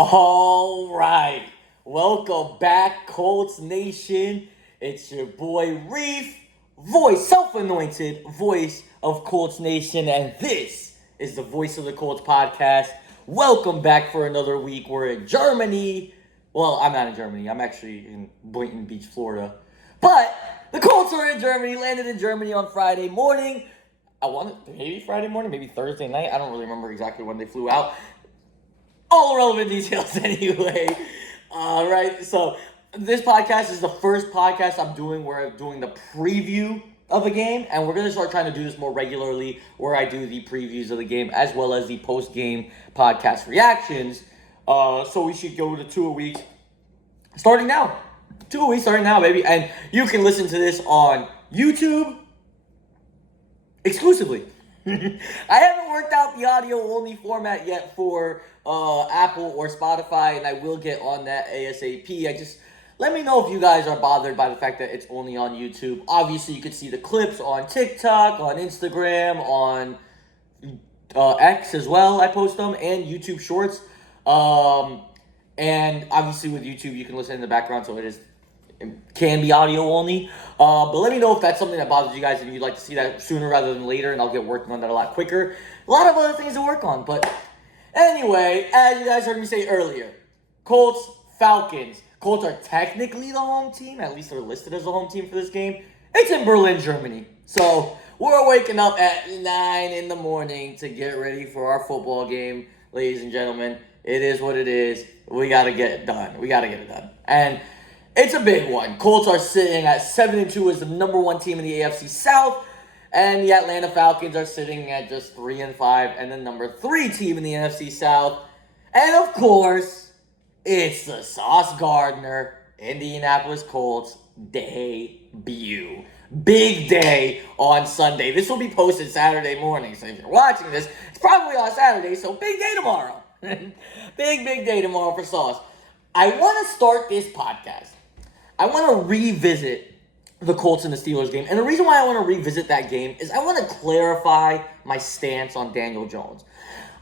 All right. Welcome back, Colts Nation. It's your boy Reef, self-anointed voice of Colts Nation, and this is the Voice of the Colts podcast. Welcome back for another week. We're in Germany. Well, I'm not in Germany. I'm actually in Boynton Beach, Florida. But the Colts are in Germany, landed in Germany on Friday morning. Maybe Friday morning, maybe Thursday night. I don't really remember exactly when they flew out. All relevant details anyway. All right, so this podcast is the first podcast I'm doing where I'm doing the preview of a game, and we're going to start trying to do this more regularly where I do the previews of the game as well as the post-game podcast reactions. So we should go to 2 a week starting now. 2 a week starting now, baby. And you can listen to this on YouTube exclusively. I haven't worked out the audio-only format yet for Apple or Spotify, and I will get on that ASAP. Let me know if you guys are bothered by the fact that it's only on YouTube. Obviously, you can see the clips on TikTok, on Instagram, on X as well. I post them, and YouTube Shorts. And obviously, with YouTube, you can listen in the background, so it can be audio only. But let me know if that's something that bothers you guys and you'd like to see that sooner rather than later, and I'll get working on that a lot quicker. A lot of other things to work on, but anyway, as you guys heard me say earlier, Colts, Falcons. Colts are technically the home team. At least they're listed as the home team for this game. It's in Berlin, Germany. So we're waking up at 9 in the morning to get ready for our football game, ladies and gentlemen. It is what it is. We got to get it done. And it's a big one. Colts are sitting at 7-2 as the number one team in the AFC South. And the Atlanta Falcons are sitting at just 3-5 and the number 3 team in the NFC South. And of course, it's the Sauce Gardner Indianapolis Colts debut. Big day on Sunday. This will be posted Saturday morning. So if you're watching this, it's probably on Saturday. So big day tomorrow. big day tomorrow for Sauce. I want to start this podcast. I want to revisit the Colts and the Steelers game. And the reason why I want to revisit that game is I want to clarify my stance on Daniel Jones.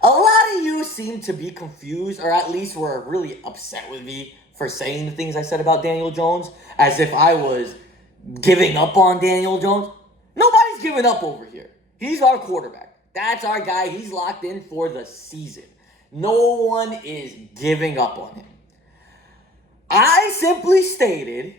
A lot of you seem to be confused, or at least were really upset with me for saying the things I said about Daniel Jones, as if I was giving up on Daniel Jones. Nobody's giving up over here. He's our quarterback. That's our guy. He's locked in for the season. No one is giving up on him. I simply stated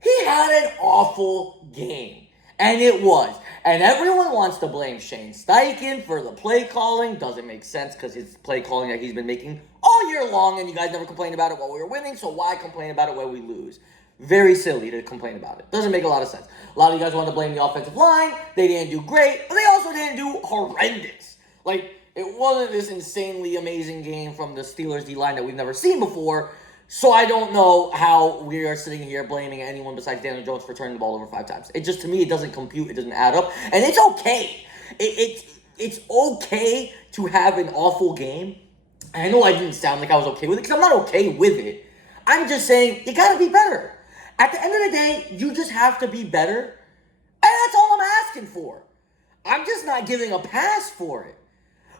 he had an awful game. And it was. And everyone wants to blame Shane Steichen for the play calling. Doesn't make sense because it's play calling that he's been making all year long, and you guys never complained about it while we were winning, so why complain about it when we lose? Very silly to complain about it. Doesn't make a lot of sense. A lot of you guys want to blame the offensive line. They didn't do great, but they also didn't do horrendous. It wasn't this insanely amazing game from the Steelers D-line that we've never seen before. So I don't know how we are sitting here blaming anyone besides Daniel Jones for turning the ball over 5 times. To me, it doesn't compute. It doesn't add up. And it's okay. It's okay to have an awful game. I know I didn't sound like I was okay with it because I'm not okay with it. I'm just saying you got to be better. At the end of the day, you just have to be better. And that's all I'm asking for. I'm just not giving a pass for it.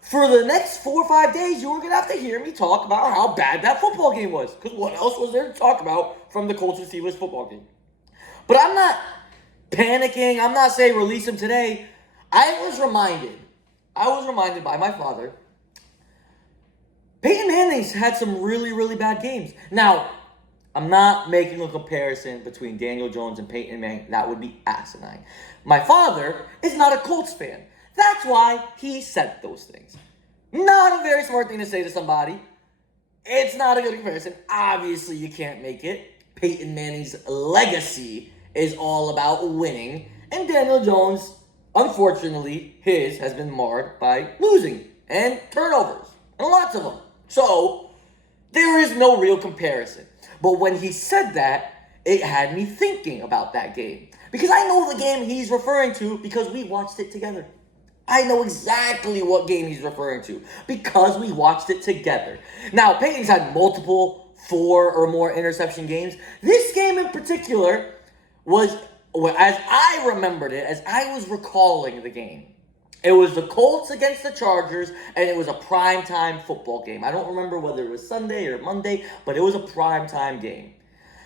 For the next 4 or 5 days, you're going to have to hear me talk about how bad that football game was. Because what else was there to talk about from the Colts and Steelers football game? But I'm not panicking. I'm not saying release him today. I was reminded by my father, Peyton Manning's had some really, really bad games. Now, I'm not making a comparison between Daniel Jones and Peyton Manning. That would be asinine. My father is not a Colts fan. That's why he said those things. Not a very smart thing to say to somebody. It's not a good comparison. Obviously, you can't make it. Peyton Manning's legacy is all about winning. And Daniel Jones, unfortunately, his has been marred by losing and turnovers. And lots of them. So, there is no real comparison. But when he said that, it had me thinking about that game. Because I know the game he's referring to because we watched it together. I know exactly what game he's referring to because we watched it together. Now, Peyton's had multiple 4 or more interception games. This game in particular was, as I remembered it, as I was recalling the game, It was the Colts against the Chargers, and it was a primetime football game. I don't remember whether it was Sunday or Monday, but it was a primetime game.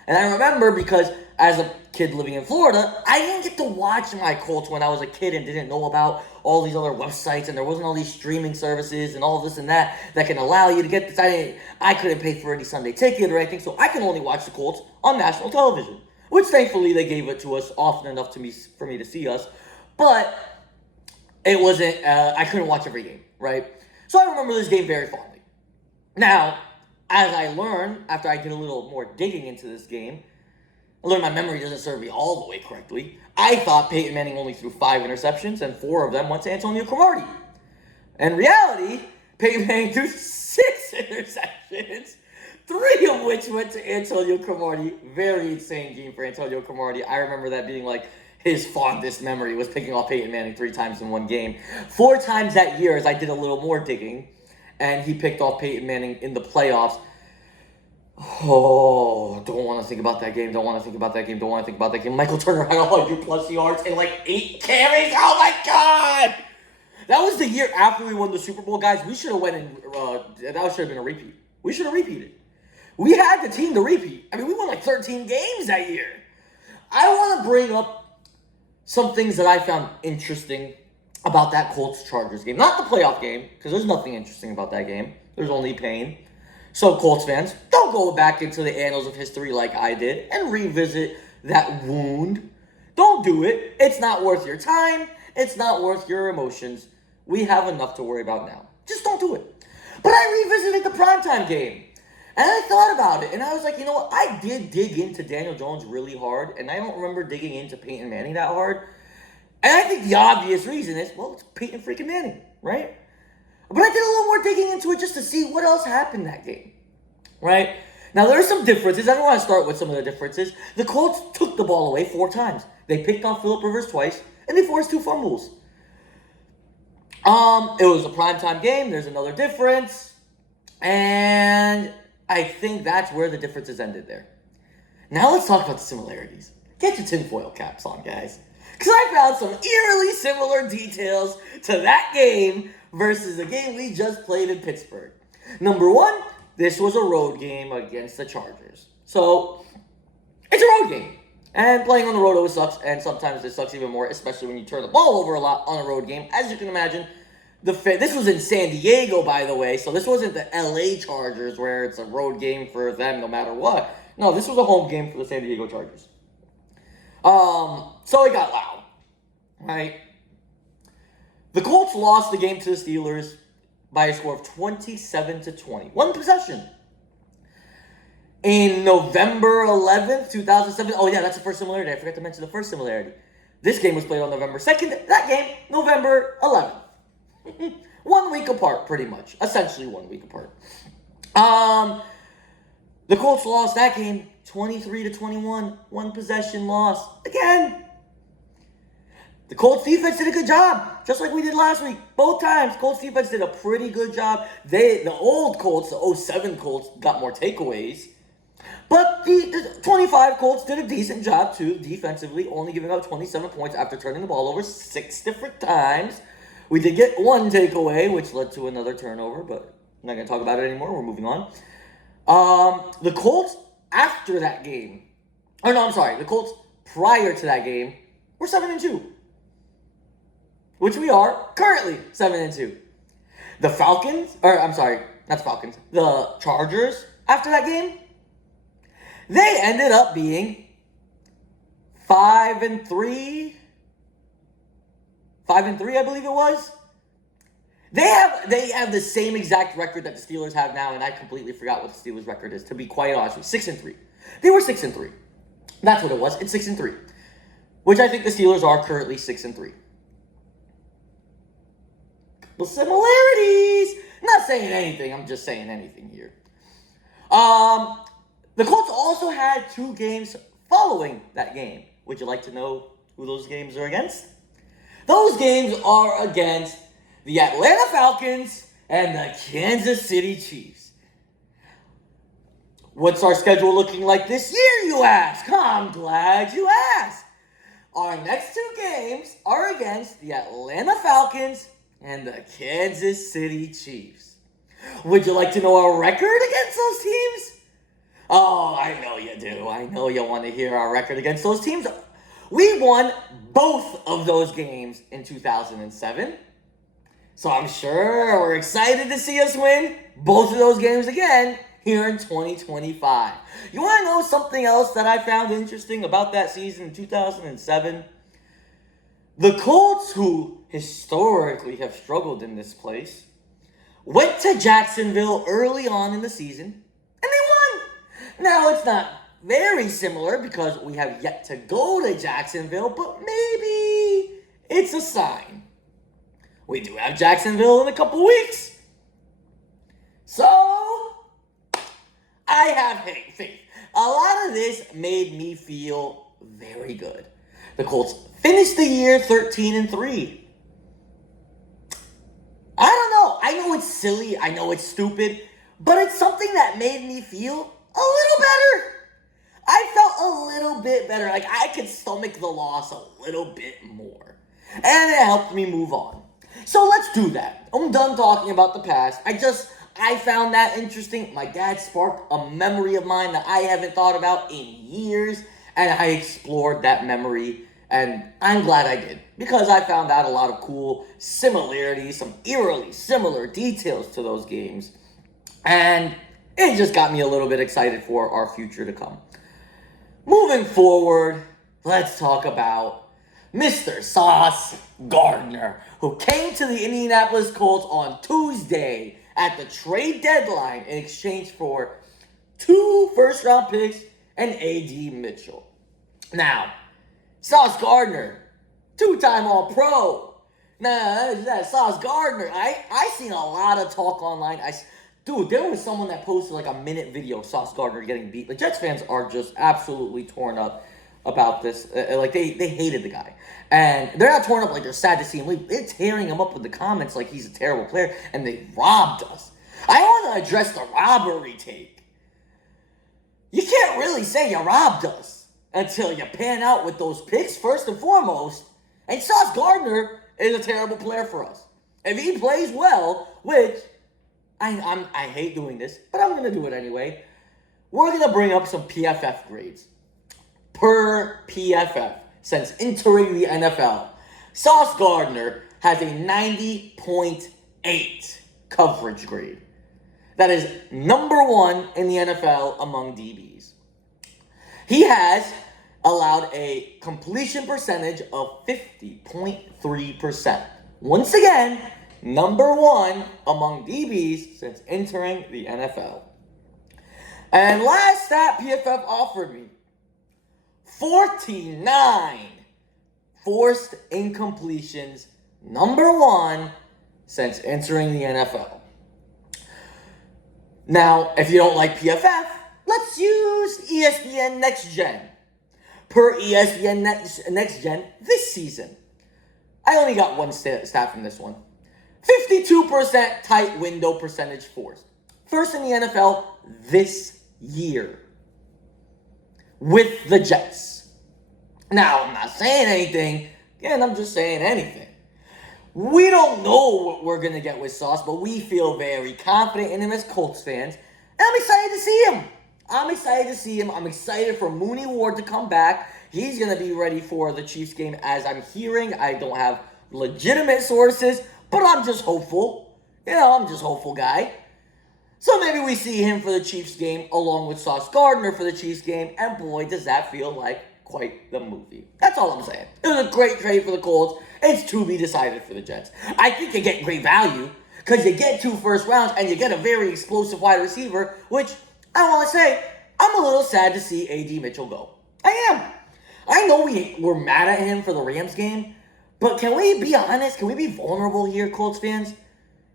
And I remember because as a kid living in Florida, I didn't get to watch my Colts when I was a kid and didn't know about all these other websites, and there wasn't all these streaming services and all this and that can allow you to get this. I couldn't pay for any Sunday ticket or anything, so I can only watch the Colts on national television, which thankfully they gave it to us often enough for me to see us. But it wasn't, I couldn't watch every game, right? So I remember this game very fondly. Now, as I learned, after I did a little more digging into this game, I learned my memory doesn't serve me all the way correctly. I thought Peyton Manning only threw 5 interceptions, and 4 of them went to Antonio Cromartie. In reality, Peyton Manning threw 6 interceptions, 3 of which went to Antonio Cromartie. Very insane game for Antonio Cromartie. I remember that being like his fondest memory was picking off Peyton Manning 3 times in one game. 4 times that year, as I did a little more digging, and he picked off Peyton Manning in the playoffs. Oh, don't want to think about that game. Michael Turner had 100+ yards and like 8 carries. Oh my God! That was the year after we won the Super Bowl, guys. We should have went and that should have been a repeat. We should have repeated. We had the team to repeat. I mean, we won like 13 games that year. I want to bring up some things that I found interesting about that Colts-Chargers game. Not the playoff game, because there's nothing interesting about that game. There's only pain. So, Colts fans, don't go back into the annals of history like I did and revisit that wound. Don't do it. It's not worth your time. It's not worth your emotions. We have enough to worry about now. Just don't do it. But I revisited the primetime game. And I thought about it. And I was like, you know what? I did dig into Daniel Jones really hard. And I don't remember digging into Peyton Manning that hard. And I think the obvious reason is, well, it's Peyton freaking Manning, right? But I did a little more digging into it just to see what else happened that game, right? Now, there are some differences. I don't want to start with some of the differences. The Colts took the ball away 4 times. They picked off Phillip Rivers twice, and they forced 2 fumbles. It was a primetime game. There's another difference. And I think that's where the differences ended there. Now let's talk about the similarities. Get your tinfoil caps on, guys. Because I found some eerily similar details to that game versus the game we just played in Pittsburgh. Number 1, this was a road game against the Chargers. So, it's a road game. And playing on the road always sucks, and sometimes it sucks even more, especially when you turn the ball over a lot on a road game. As you can imagine, this was in San Diego, by the way, so this wasn't the LA Chargers where it's a road game for them no matter what. No, this was a home game for the San Diego Chargers. So it got loud, right? The Colts lost the game to the Steelers by a score of 27-20. 1 possession. In November 11th, 2007. Oh, yeah, that's the first similarity. I forgot to mention the first similarity. This game was played on November 2nd. That game, November 11th. 1 week apart, pretty much. Essentially 1 week apart. The Colts lost that game 23-21. 1 possession loss. Again. The Colts defense did a good job, just like we did last week. Both times, Colts defense did a pretty good job. The old Colts, the 07 Colts, got more takeaways. But the 25 Colts did a decent job, too, defensively, only giving up 27 points after turning the ball over 6 different times. We did get 1 takeaway, which led to another turnover, but I'm not going to talk about it anymore. We're moving on. The Colts, after that game, the Colts prior to that game were 7-2. Which we are currently 7-2. The Chargers, after that game, they ended up being 5-3. 5-3, I believe it was. They have the same exact record that the Steelers have now, and I completely forgot what the Steelers' record is, to be quite honest with you. 6-3. They were 6-3. That's what it was. It's 6-3. Which I think the Steelers are currently 6-3. The similarities. I'm not saying anything. I'm just saying anything here. The Colts also had 2 games following that game. Would you like to know who those games are against? Those games are against the Atlanta Falcons and the Kansas City Chiefs. What's our schedule looking like this year, you ask? I'm glad you asked. Our next two games are against the Atlanta Falcons and the Kansas City Chiefs. Would you like to know our record against those teams? Oh, I know you do. I know you want to hear our record against those teams. We won both of those games in 2007. So I'm sure we're excited to see us win both of those games again here in 2025. You want to know something else that I found interesting about that season in 2007? The Colts, who historically have struggled in this place, went to Jacksonville early on in the season, and they won. Now, it's not very similar because we have yet to go to Jacksonville, but maybe it's a sign. We do have Jacksonville in a couple weeks. So, I have faith. A lot of this made me feel very good. The Colts finished the year 13-3. I don't know. I know it's silly. I know it's stupid. But it's something that made me feel a little better. I felt a little bit better. Like I could stomach the loss a little bit more. And it helped me move on. So let's do that. I'm done talking about the past. I found that interesting. My dad sparked a memory of mine that I haven't thought about in years. And I explored that memory. And I'm glad I did. Because I found out a lot of cool similarities, some eerily similar details to those games. And it just got me a little bit excited for our future to come. Moving forward, let's talk about Mr. Sauce Gardner, who came to the Indianapolis Colts on Tuesday at the trade deadline in exchange for 2 first-round picks and A.D. Mitchell. Now, Sauce Gardner, 2-time All-Pro. Now, that Sauce Gardner, I seen a lot of talk online. Dude, there was someone that posted like a minute video of Sauce Gardner getting beat. The Jets fans are just absolutely torn up about this. Like, they hated the guy. And they're not torn up like they're sad to see him leave. They're tearing him up with the comments like he's a terrible player. And they robbed us. I want to address the robbery take. You can't really say you robbed us until you pan out with those picks first and foremost. And Sauce Gardner is a terrible player for us. If he plays well, which I hate doing this, but I'm going to do it anyway. We're going to bring up some PFF grades. Per PFF, since entering the NFL, Sauce Gardner has a 90.8 coverage grade. That is number 1 in the NFL among DBs. He has allowed a completion percentage of 50.3%. Once again, number 1 among DBs since entering the NFL. And last stat PFF offered me, 49 forced incompletions, number 1 since entering the NFL. Now, if you don't like PFF, let's use ESPN Next Gen. Per ESPN Next Gen this season, I only got one stat from this one. 52% tight window percentage forced. First in the NFL this year with the Jets. Now, I'm not saying anything. Again, I'm just saying anything. We don't know what we're going to get with Sauce, but we feel very confident in him as Colts fans. And I'm excited to see him. I'm excited for Mooney Ward to come back. He's going to be ready for the Chiefs game as I'm hearing. I don't have legitimate sources, but I'm just hopeful. I'm just hopeful guy. So maybe we see him for the Chiefs game along with Sauce Gardner for the Chiefs game. And boy, does that feel like quite the movie. That's all I'm saying. It was a great trade for the Colts. It's to be decided for the Jets. I think you get great value because you get 2 first rounds and you get a very explosive wide receiver, which I want to say, I'm a little sad to see A.D. Mitchell go. I am. I know we're mad at him for the Rams game, but can we be honest? Can we be vulnerable here, Colts fans?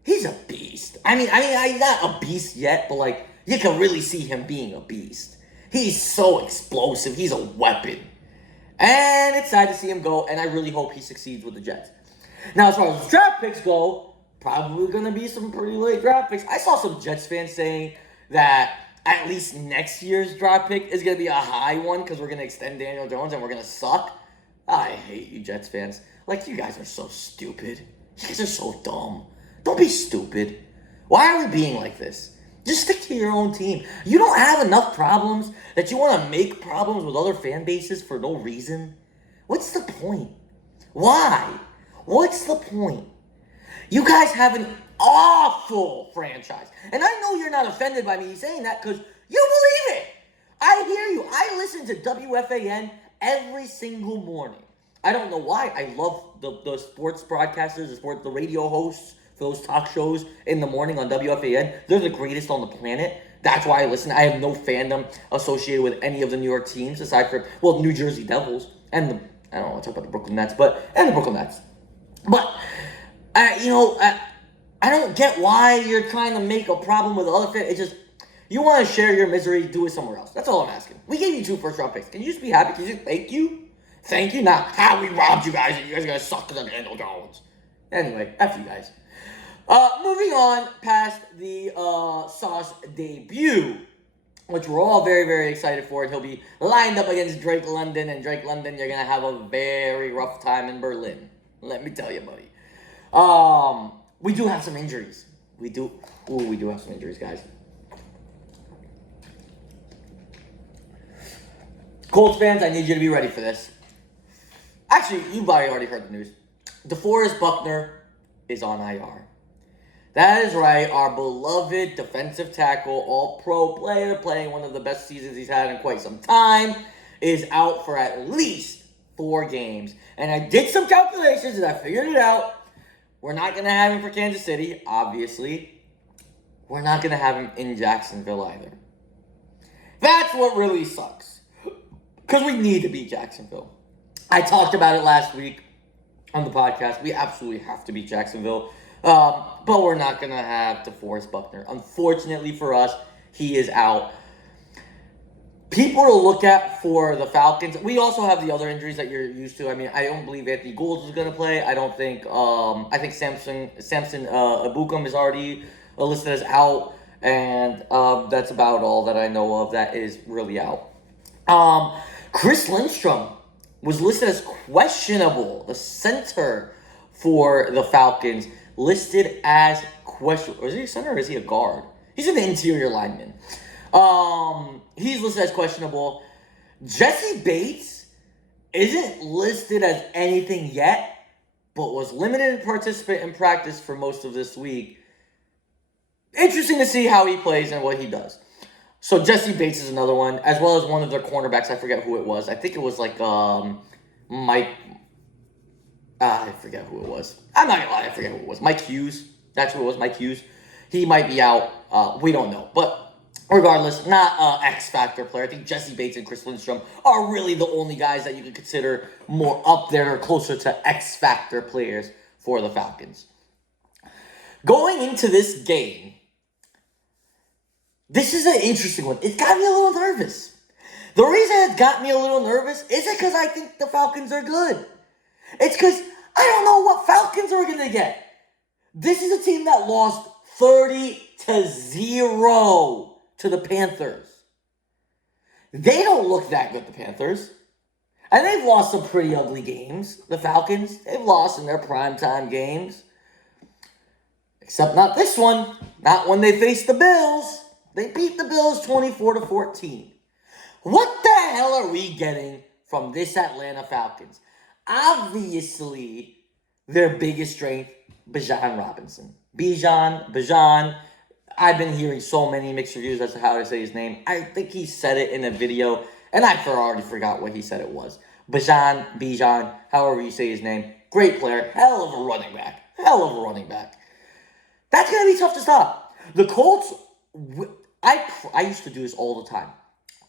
He's a beast. I mean, he's not a beast yet, but like you can really see him being a beast. He's so explosive. He's a weapon. And it's sad to see him go, and I really hope he succeeds with the Jets. Now, as far as draft picks go, probably going to be some pretty late draft picks. I saw some Jets fans saying that at least next year's draft pick is going to be a high one because we're going to extend Daniel Jones and we're going to suck. I hate you Jets fans. Like, you guys are so stupid. You guys are so dumb. Don't be stupid. Why are we being like this? Just stick to your own team. You don't have enough problems that you want to make problems with other fan bases for no reason? What's the point? Why? What's the point? You guys have an awful franchise. And I know you're not offended by me saying that because you believe it. I hear you. I listen to WFAN every single morning. I don't know why. I love the sports broadcasters, the radio hosts for those talk shows in the morning on WFAN. They're the greatest on the planet. That's why I listen. I have no fandom associated with any of the New York teams aside from, New Jersey Devils and I don't want to talk about the Brooklyn Nets, and the Brooklyn Nets. But, I don't get why you're trying to make a problem with other fans. It's just, you want to share your misery, do it somewhere else. That's all I'm asking. We gave you 2 first-round picks. Can you just be happy? Can you just thank you? Thank you? Not how we robbed you guys and you guys are going to suck to the Daniel Jones. Anyway, F you guys. Moving on past the Sauce debut, which we're all very, very excited for. He'll be lined up against Drake London, and Drake London, you're going to have a very rough time in Berlin. Let me tell you, buddy. We do have some injuries. We do have some injuries, guys. Colts fans, I need you to be ready for this. Actually, you've already heard the news. DeForest Buckner is on IR. That is right, our beloved defensive tackle, all-pro player, playing one of the best seasons he's had in quite some time, is out for at least 4 games. And I did some calculations and I figured it out. We're not going to have him for Kansas City, obviously. We're not going to have him in Jacksonville either. That's what really sucks. Because we need to beat Jacksonville. I talked about it last week on the podcast. We absolutely have to beat Jacksonville. But we're not going to have DeForest Buckner. Unfortunately for us, he is out. People to look at for the Falcons. We also have the other injuries that you're used to. I mean, I don't believe Anthony Gould is going to play. I don't think, I think Samson Ebukam is already listed as out. And that's about all that I know of that is really out. Chris Lindstrom was listed as questionable. The center for the Falcons listed as questionable. Is he a center or is he a guard? He's an interior lineman. He's listed as questionable. Jesse Bates isn't listed as anything yet, but was limited participant in practice for most of this week. Interesting to see how he plays and what he does. So Jesse Bates is another one, as well as one of their cornerbacks. I forget who it was. I think it was like Mike. I forget who it was. I'm not gonna lie, I forget who it was. Mike Hughes. That's who it was, Mike Hughes. He might be out. We don't know. But regardless, not an X-Factor player. I think Jesse Bates and Chris Lindstrom are really the only guys that you could consider more up there or closer to X-Factor players for the Falcons. Going into this game, this is an interesting one. It got me a little nervous. The reason it got me a little nervous isn't because I think the Falcons are good. It's because I don't know what Falcons are going to get. This is a team that lost 30-0 to the Panthers. They don't look that good, the Panthers. And they've lost some pretty ugly games, the Falcons. They've lost in their primetime games. Except not this one. Not when they faced the Bills. They beat the Bills 24-14. What the hell are we getting from this Atlanta Falcons? Obviously, their biggest strength, Bijan Robinson. Bijan. I've been hearing so many mixed reviews as to how to say his name. I think he said it in a video, and I already forgot what he said it was. Bijan, however you say his name. Great player. Hell of a running back. That's going to be tough to stop. The Colts, I used to do this all the time.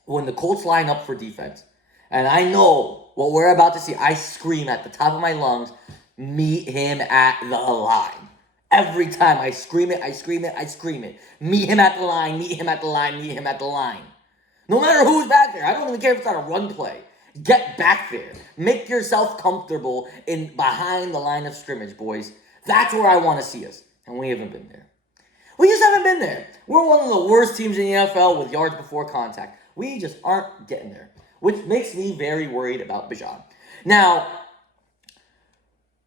When the Colts line up for defense, and I know what we're about to see, I scream at the top of my lungs, meet him at the line. Every time I scream it. Meet him at the line. No matter who's back there. I don't even care if it's on a run play. Get back there. Make yourself comfortable behind the line of scrimmage, boys. That's where I want to see us. And we haven't been there. We just haven't been there. We're one of the worst teams in the NFL with yards before contact. We just aren't getting there, which makes me very worried about Bijan. Now,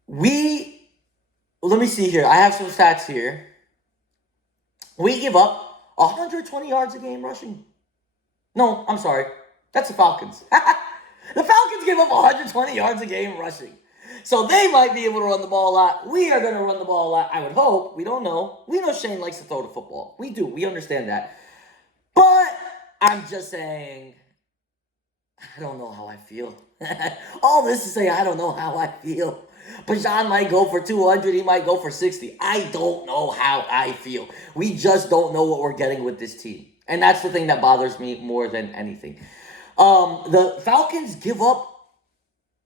let me see here. I have some stats here. We give up 120 yards a game rushing. No, I'm sorry. That's the Falcons. The Falcons give up 120 yards a game rushing. So they might be able to run the ball a lot. We are going to run the ball a lot, I would hope. We don't know. We know Shane likes to throw the football. We do. We understand that. But I'm just saying, I don't know how I feel. All this to say, I don't know how I feel. Bijan might go for 200. He might go for 60. I don't know how I feel. We just don't know what we're getting with this team. And that's the thing that bothers me more than anything. The Falcons give up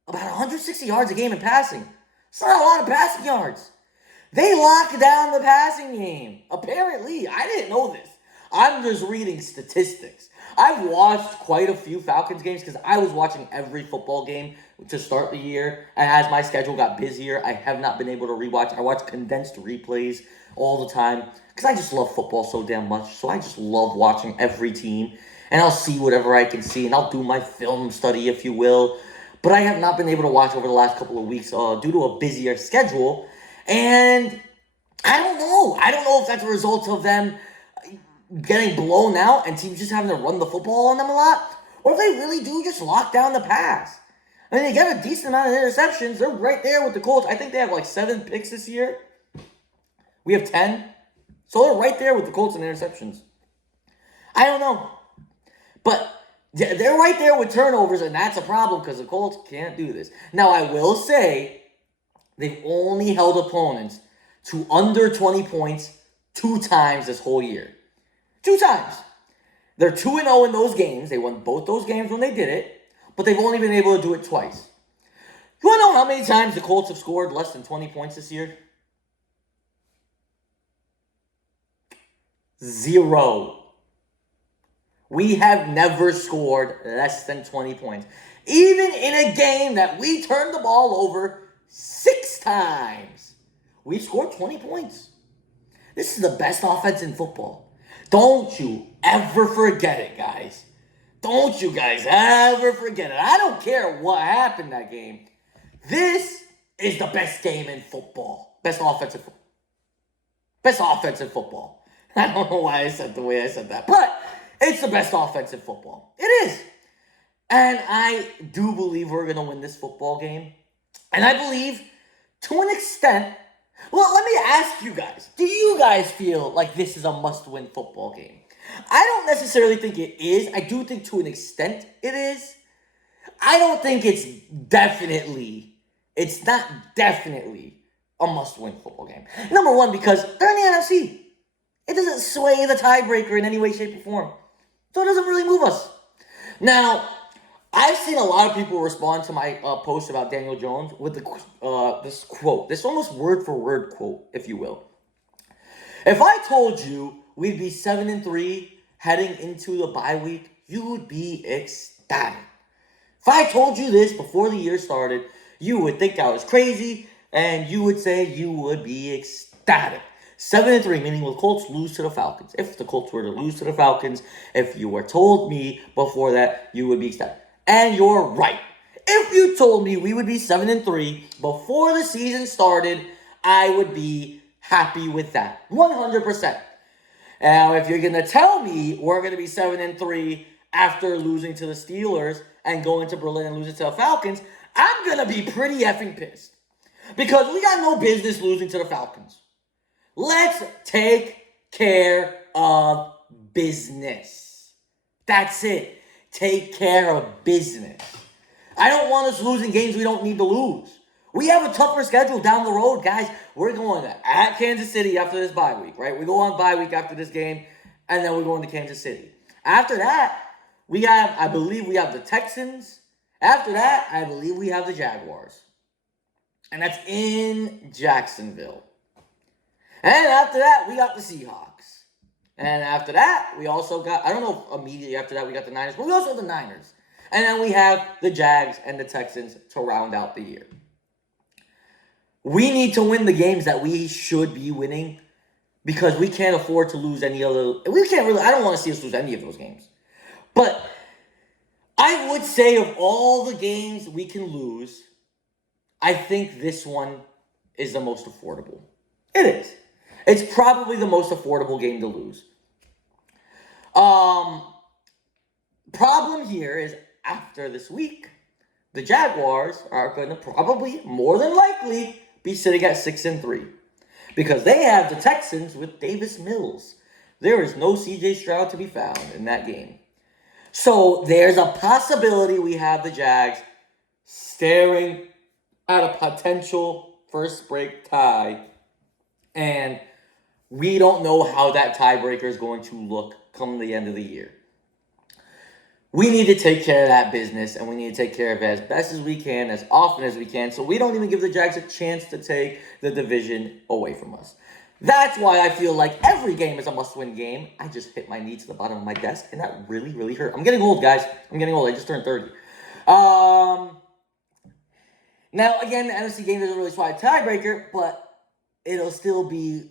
about 160 yards a game in passing. It's not a lot of passing yards. They lock down the passing game. Apparently, I didn't know this. I'm just reading statistics. I've watched quite a few Falcons games because I was watching every football game to start the year. And as my schedule got busier, I have not been able to rewatch. I watch condensed replays all the time because I just love football so damn much. So I just love watching every team. And I'll see whatever I can see. And I'll do my film study, if you will. But I have not been able to watch over the last couple of weeks due to a busier schedule. And I don't know. I don't know if that's a result of them getting blown out and teams just having to run the football on them a lot, or if they really do just lock down the pass. I mean, they get a decent amount of interceptions. They're right there with the Colts. I think they have like 7 picks this year. We have 10. So they're right there with the Colts in interceptions. I don't know. But they're right there with turnovers, and that's a problem because the Colts can't do this. Now, I will say they've only held opponents to under 20 points 2 times this whole year. 2 times. They're 2-0 in those games. They won both those games when they did it, but they've only been able to do it twice. You want to know how many times the Colts have scored less than 20 points this year? 0. We have never scored less than 20 points. Even in a game that we turned the ball over 6 times, we scored 20 points. This is the best offense in football. Don't you ever forget it, guys. Don't you guys ever forget it. I don't care what happened that game. This is the best game in football. Best offensive football. Best offensive football. I don't know why I said the way I said that, but it's the best offense in football. It is. And I do believe we're going to win this football game. And I believe, to an extent, well, let me ask you guys. Do you guys feel like this is a must-win football game? I don't necessarily think it is. I do think to an extent it is. I don't think it's not definitely a must-win football game. Number one, because they're in the NFC. It doesn't sway the tiebreaker in any way, shape, or form. So it doesn't really move us. Now, I've seen a lot of people respond to my post about Daniel Jones with this quote. This almost word-for-word quote, if you will. If I told you we'd be 7-3 heading into the bye week, you would be ecstatic. If I told you this before the year started, you would think I was crazy, and you would say you would be ecstatic. 7-3, meaning the Colts lose to the Falcons. If the Colts were to lose to the Falcons, if you were told me before that, you would be ecstatic. And you're right. If you told me we would be 7-3 before the season started, I would be happy with that. 100%. Now, if you're going to tell me we're going to be 7-3 after losing to the Steelers and going to Berlin and losing to the Falcons, I'm going to be pretty effing pissed. Because we got no business losing to the Falcons. Let's take care of business. That's it. Take care of business. I don't want us losing games we don't need to lose. We have a tougher schedule down the road, guys. We're going at Kansas City after this bye week, right? We go on bye week after this game, and then we're going to Kansas City. After that, I believe we have the Texans. After that, I believe we have the Jaguars. And that's in Jacksonville. And after that, we got the Seahawks. And after that, we also got, I don't know if immediately after that we got the Niners, but we also have the Niners. And then we have the Jags and the Texans to round out the year. We need to win the games that we should be winning because we can't afford to lose any other. I don't want to see us lose any of those games. But I would say of all the games we can lose, I think this one is the most affordable. It is. It's probably the most affordable game to lose. Problem here is after this week, the Jaguars are going to probably, more than likely, be sitting at 6-3 because they have the Texans with Davis Mills. There is no C.J. Stroud to be found in that game. So there's a possibility we have the Jags staring at a potential first break tie, and we don't know how that tiebreaker is going to look come the end of the year. We need to take care of that business, and we need to take care of it as best as we can, as often as we can, so we don't even give the Jags a chance to take the division away from us. That's why I feel like every game is a must-win game. I just hit my knee to the bottom of my desk, and that really, really hurt. I'm getting old, guys. I'm getting old. I just turned 30. Now, again, the NFC game doesn't really swat a tiebreaker, but it'll still be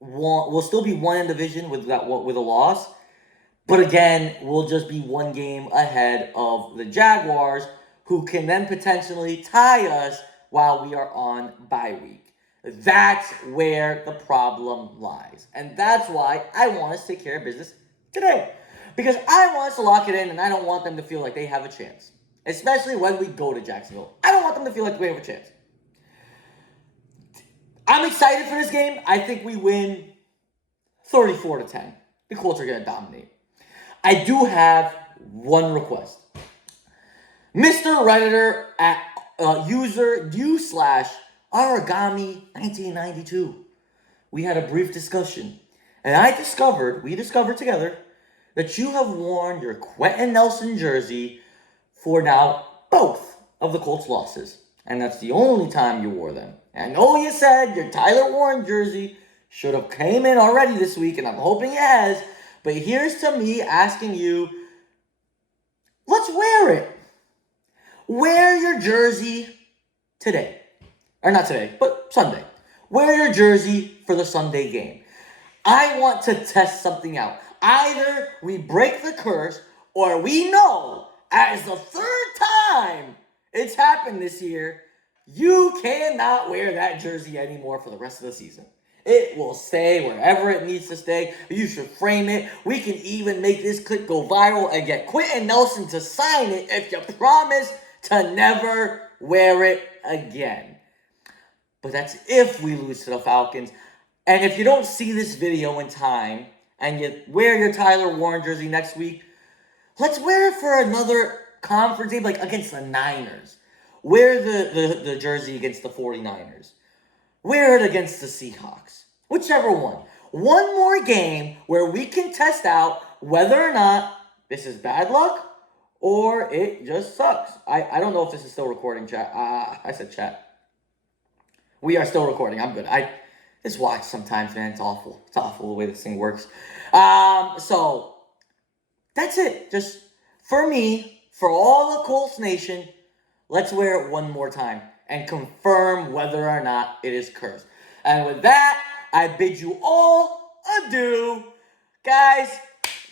one. We'll still be one in division with a loss. But again, we'll just be one game ahead of the Jaguars, who can then potentially tie us while we are on bye week. That's where the problem lies. And that's why I want us to take care of business today. Because I want us to lock it in, and I don't want them to feel like they have a chance. Especially when we go to Jacksonville. I don't want them to feel like we have a chance. I'm excited for this game. I think we win 34-10. The Colts are going to dominate. I do have one request. Mr. Redditor at user u/origami1992. We had a brief discussion. And we discovered together that you have worn your Quentin Nelson jersey for now both of the Colts losses. And that's the only time you wore them. And I know you said your Tyler Warren jersey should have came in already this week, and I'm hoping it has. But here's to me asking you, let's wear it. Wear your jersey today. Or not today, but Sunday. Wear your jersey for the Sunday game. I want to test something out. Either we break the curse, or we know, as the third time it's happened this year, you cannot wear that jersey anymore for the rest of the season. It will stay wherever it needs to stay. You should frame it. We can even make this clip go viral and get Quentin Nelson to sign it if you promise to never wear it again. But that's if we lose to the Falcons. And if you don't see this video in time and you wear your Tyler Warren jersey next week, let's wear it for another conference game, like against the Niners. Wear the jersey against the 49ers. Wear it against the Seahawks. Whichever one. One more game where we can test out whether or not this is bad luck or it just sucks. I don't know if this is still recording, chat. I said chat. We are still recording. I'm good. I just watch sometimes, man. It's awful. It's awful the way this thing works. So that's it. Just for me, for all the Colts Nation, let's wear it one more time and confirm whether or not it is cursed. And with that, I bid you all adieu. Guys,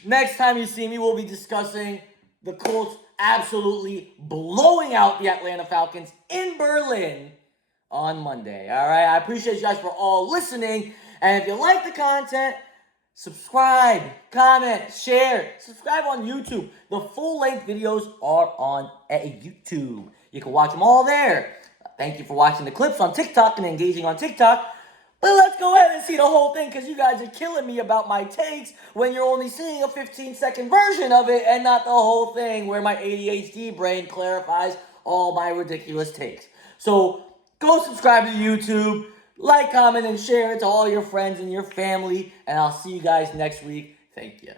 next time you see me, we'll be discussing the Colts absolutely blowing out the Atlanta Falcons in Berlin on Monday. All right, I appreciate you guys for all listening. And if you like the content, subscribe, comment, share. Subscribe on YouTube. The full-length videos are on YouTube. You can watch them all there. Thank you for watching the clips on TikTok and engaging on TikTok. But let's go ahead and see the whole thing, because you guys are killing me about my takes when you're only seeing a 15-second version of it and not the whole thing where my ADHD brain clarifies all my ridiculous takes. So go subscribe to YouTube, like, comment, and share it to all your friends and your family, and I'll see you guys next week. Thank you.